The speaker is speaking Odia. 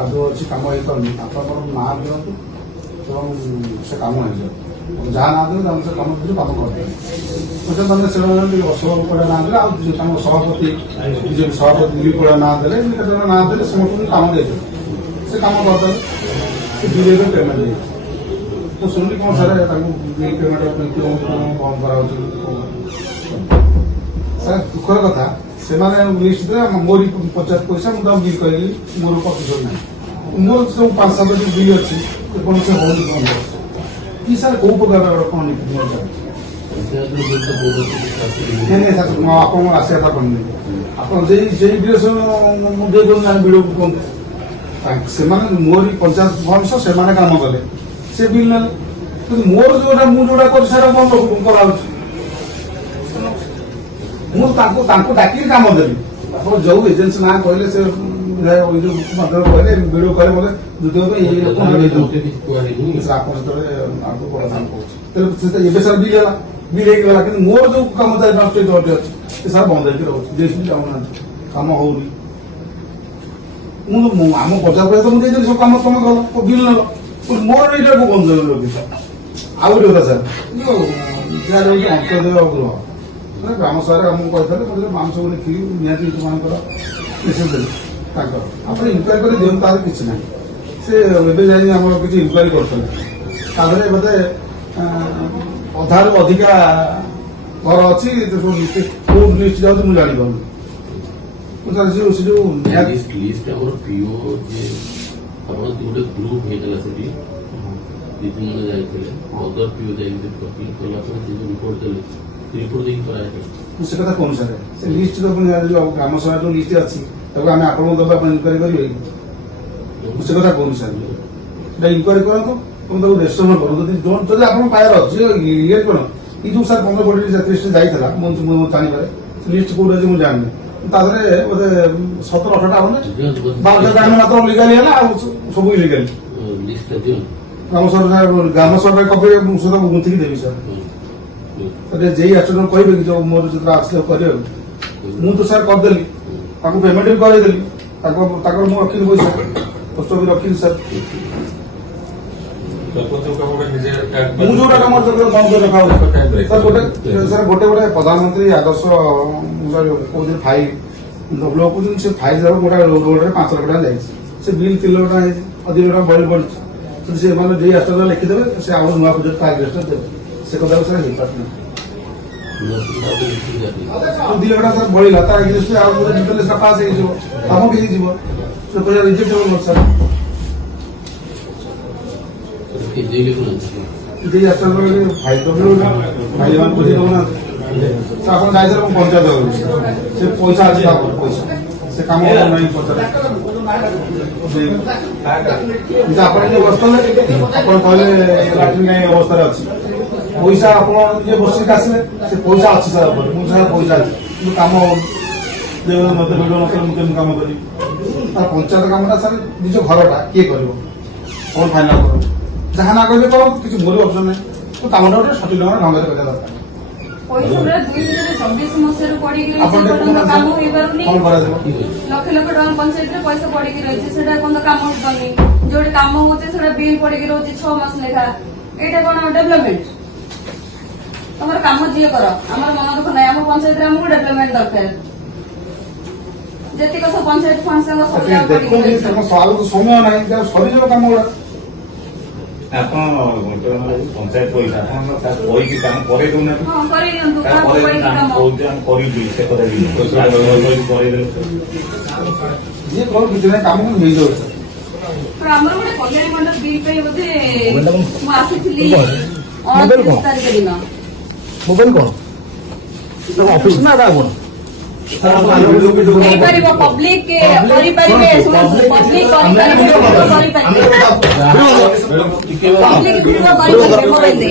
କାଦୁଅ ଅଛି କାମ ହେଇପାରୁନି ଆପଣଙ୍କର ନାଁ ଦିଅନ୍ତୁ ଏବଂ ସେ କାମ ହେଇଯାଉ ଯାହା ନାଁ ଦେବେ ତାଙ୍କୁ ସେ କାମ କିଛି କାମ କରିଦେବେ ତମେ ସେମାନେ ଟିକେ ଅଶୋକ ପଡ଼ା ନାଁ ଦେଲେ ଆଉ ତାଙ୍କ ସଭାପତି ବିଜେପି ସଭାପତି ଦିଲ୍ଲୀପ ପଡ଼ା ନାଁ ଦେଲେ କେତେ ଜଣ ନାଁ ଦେଲେ ସମସ୍ତଙ୍କୁ କାମ ଦେଇଦେବେ ସେ କାମ କରିଦେବେ ସେ ବିଜେପି ପେମେଣ୍ଟ ଦେଇଦେବେ ମୁଁ ଶୁଣିଲି କ'ଣ ସାର୍ ତାଙ୍କୁ ବିଲ୍ ପେମେଣ୍ଟ ବନ୍ଦ କରାହେଉଛି ସାର୍ ଦୁଃଖର କଥା ସେମାନେ ଲିଷ୍ଟ ଦେଲେ ମୋରି ପଚାଶ ପଇସା ମୁଁ ତାଙ୍କୁ ବିଲ୍ କହିଲି ମୋର ପ୍ରତିଶୋଧ ନାହିଁ ମୋର ସବୁ 5-7ଟି ବିଲ୍ ଅଛି କୌଣସି ହଉନି କ'ଣ କି ସାର୍ କୋଉ ପ୍ରକାର କ'ଣ ନୀତି ନାଇଁ ନାଇଁ ସାର୍ ଆପଣଙ୍କର ଆସିବା କଥା କହିନି ଆପଣ ସେଇ ଡ୍ରେସ୍ ମୁଁ ଦେଇଦେଉନି ଆମେ ବିଡ଼କୁ କୁହନ୍ତୁ ସେମାନେ ମୋରି 50 ଅଂଶ ସେମାନେ କାମ କଲେ ସେ ବିଲ୍ ନେଲେ କିନ୍ତୁ ମୋର ଯୋଉଟା ମୁଁ ଯୋଉଟା କରୁଛି ସେଇଟା ବନ୍ଦ କରାଉଛି ମୁଁ ତାଙ୍କୁ ଡାକିକି କାମ ଦେଲି ଆପଣ ଯୋଉ ଏଜେନ୍ସି ନାଁ କହିଲେ ସେ ମାଧ୍ୟମ କହିଲେ ଭିଡ଼ିଓ କଲେ ମୋତେ ଦ୍ୱିତୀୟ ଆପଣ ସେତେବେଳେ ଆଗକୁ ବଡ଼ କାମ କରୁଛି ଏବେ ସାର୍ ବିଲ୍ ହେଲା ବିଲ୍ ହେଇଗଲା କିନ୍ତୁ ମୋର ଯୋଉ କାମ ଅଛି ସେ ସାର୍ ବନ୍ଦ ହେଇକି ରହୁଛି ଦେଇକି ଯାଉନାହାନ୍ତି କାମ ହଉନି ମୁଁ ଆମ ବଜାର ପଇସା ମୁଁ ଦେଇଦେଲି ସବୁ କାମ ତମେ କଲ ବିଲ୍ ନେଲ ମୋର ଏଇଟାକୁ ବନ୍ଦ ରଖିଛ ଆଉ ଗୋଟେ କଥା ସାର୍ ଯାହା ରହୁଛି ଅନ୍ତର୍ଦେୟ ଗୃହ ଗ୍ରାମ ସଭାରେ ଆମକୁ କହିଥିଲେ ମୋତେ ମାଂସ ବୋଲି ଖିରି ନିହାତି ଲୋକମାନଙ୍କର ମେସେଜ ଦେଲେ ତାଙ୍କର ଆପଣ ଇନକ୍ୱାରି କରି ଦିଅନ୍ତୁ ତାର କିଛି ନାହିଁ ସେ ଏବେ ଯାଇ ଆମର କିଛି ଇନକ୍ୱାରି କରୁଥିଲେ ତା ଦେହରେ ବୋଧେ ଅଧାରୁ ଅଧିକା ଘର ଅଛି କୋଉ ଲିଷ୍ଟ ଯାଉଛି ମୁଁ ଜାଣିପାରୁନି ସେ ଯୋଉ ଗୋଟେ ଗ୍ରୁପ ହେଇଥିଲା ସେଠି ଦିଦି ମାନେ ଯାଇଥିଲେ ଅଦର ପିଓ ଯାଇକି କଲା ପରେ ରିପୋର୍ଟ ଦେଲେ ରିପୋର୍ଟ ଦେଇକି କରାଯାଇଥିଲା ମୁଁ ସେ କଥା କହୁନି ସାର୍ ସେ ଲିଷ୍ଟ ଗ୍ରାମ ସଭା ଯୋଉ ଲିଷ୍ଟ ଅଛି ତାକୁ ଆମେ ଆପଣଙ୍କୁ ଦେବା ଆପଣ ଇନକ୍ୱାରି କରିବେ ମୁଁ ସେ କଥା କହୁନି ସାର୍ ସେଟା ଇନକ୍ୱାରି କରନ୍ତୁ ଏବଂ ତାକୁ ରେଜିଷ୍ଟ୍ରେସନ କରନ୍ତୁ ଯଦି ଆପଣଙ୍କ ପାଖରେ ଅଛି ଇଏ କଣ ଏଇ ଯୋଉ ସାର୍ 15 କୋଟି ଲିଷ୍ଟ ଯାଇଥିଲା ମୁଁ ଜାଣିପାରେ ଲିଷ୍ଟ କୋଉଠି ଅଛି ମୁଁ ଜାଣିନି ତା ଦେହରେ ବୋଧେ 17-18ଟା ହବନି 12ଟା ମାତ୍ର ଲିଗାଲି ହେଲା ଆଉ ସବୁ ଇଲିଗାଲି ଗ୍ରାମ ସଭା କପି ମୁଁ ସେଟା ଗୁନ୍ଥିକି ଦେବି ସାର୍ যেই আচরণ কইবে কি মোর যেটা আসলে করিও ମୁଁ ତ ସାର୍ କରିଦେଲି ତାକୁ ପେମେଣ୍ଟ ବି କରେଇଦେଲି ତାଙ୍କର ମୁଁ ରଖିଲି ପଇସା ଖର୍ଚ୍ଚ ବି ରଖିଲି ସାର୍ ମୁଁ ଯୋଉଟା କାମ ବନ୍ଦ କରି ରଖା ହଉଛି ସାର୍ ଗୋଟେ ପ୍ରଧାନମନ୍ତ୍ରୀ ଆଦର୍ଶ କହୁଛନ୍ତି ଫାଇଲ ବ୍ଲକ କହୁଛନ୍ତି ସେ ଫାଇଲ ଯାକ ଗୋଟେ ରୋଡରେ 5 ଲକ୍ଷ ଟଙ୍କା ଯାଇଛି ସେ ବିଲ୍ 3 ଲକ୍ଷ ଟଙ୍କା ହେଇଛି ଅଧିକ ଟଙ୍କା ବଳି ପଡିଛି ସେମାନେ ଯେଇ ଆଚରଣ ଲେଖିଦେବେ ସେ ଆଉ ନୂଆ ପ୍ରୋଜେକ୍ଟ ତା ଆଗ୍ରେଷ୍ଟ ଦେବେ ସେ କଥାକୁ ସାର୍ ହେଇପାରୁନି 2 ଲକ୍ଷ ଟଙ୍କା ସାର୍ ବଳିଲା ତାର ଆଗ୍ରେଷ୍ଟ ଆଉ ଗୋଟେ ଡିଟେଲ ସେଟା ପାସ୍ ହେଇଯିବ କାମ ବି ହେଇଯିବ ସେ ପଇସା ରିଜେକ୍ଟ ହେବ ସାର୍ ଯେଇ ଆଚରଣ ଫାଇଲ ତ ଭାଇ ମାନେ ବୁଝି ଦେଉନାହାନ୍ତି ଆପଣ ଯାଇଥିଲେ ମୁଁ ପଞ୍ଚାୟତ କରୁଛି ସେ ପଇସା ଅଛି ପଇସା ସେ କାମ ନାହିଁ ପଚାରେ ଆପଣ ଯେ ବସିଥିଲେ ଆପଣ କହିଲେ ଲାଟ୍ରିନ୍ ନାହିଁ ଅବସ୍ଥାରେ ଅଛି ପଇସା ଆପଣ ଯିଏ ବସିକି ଆସିଲେ ସେ ପଇସା ଅଛି ସାର୍ ମୁଁ ସାର୍ ପଇସା ଅଛି କିନ୍ତୁ କାମ ହଉନି ମତେ ଭିଡ଼ିଓ ନକଲେ ମୁଁ କେମିତି କାମ କରିବି ତାର ପଞ୍ଚାୟତ କାମଟା ସାର୍ ନିଜ ଘରଟା କିଏ କରିବ କ'ଣ ଫାଇନାଲ କରିବ ଯାହା ନା କହିଲେ କରନ୍ତୁ କିଛି ମୋର ଅପସନ୍ ନାହିଁ କାମଟା ଗୋଟେ ସଠିକ ଢଙ୍ଗରେ କରିବା ଦରକାର ପଇସା 2024 ମସିହାରୁ ପଡିକି ରହିଛି କାମ ହେଇପାରୁନି ଲକ୍ଷ ଲକ୍ଷ ଟଙ୍କା ପଞ୍ଚାୟତରେ ପଇସା ପଡିକି ରହିଛି ସେଟା କ'ଣ କାମ ହେଇପାରୁନି ଯୋଉଠି କାମ ହଉଛି ସେଟା ବିଲ୍ ପଡିକି ରହୁଛି 6 ମାସ ଲେଖା ଏଇଟା କ'ଣ ଡେଭଲପମେଣ୍ଟ ତମର କାମ ଯିଏ କର ଆମର ମନ ଦୁଃଖ ନାହିଁ ଆମ ପଞ୍ଚାୟତରେ ଆମକୁ ଡେଭଲପମେଣ୍ଟ ଦରକାର ଯେତିକ ସବୁ ପଞ୍ଚାୟତ ଫଣ୍ଡ ସବୁ ସମୟ ନାହିଁ ସରିଯିବ କାମ ଗୁଡା ଆପଣ ପଞ୍ଚାୟତ ପଇସା ଆପଣ କହିକି କାମ କରେଇ ଦଉନାହାନ୍ତି କରିବି ସେ କଥା କରେଇଦେଲେ ଯିଏ କଣ କିଛି ନାହିଁ କାମ ହେଇଯାଉଛି ଆମର ଗୋଟେ କଲ୍ୟାଣ ମଣ୍ଡପ ବିଲ୍ ପାଇଁ ବୋଧେ ମୁଁ ଆସିଥିଲି 29 ତାରିଖ ଦିନ ମୋବାଇଲ କଣ ଅଫିସ ନା କଣ ହେଇପାରିବ ପବ୍ଲିକ କରିପାରିବେ ପବ୍ଲିକ କରିପାରିବେ ମୋବାଇଲ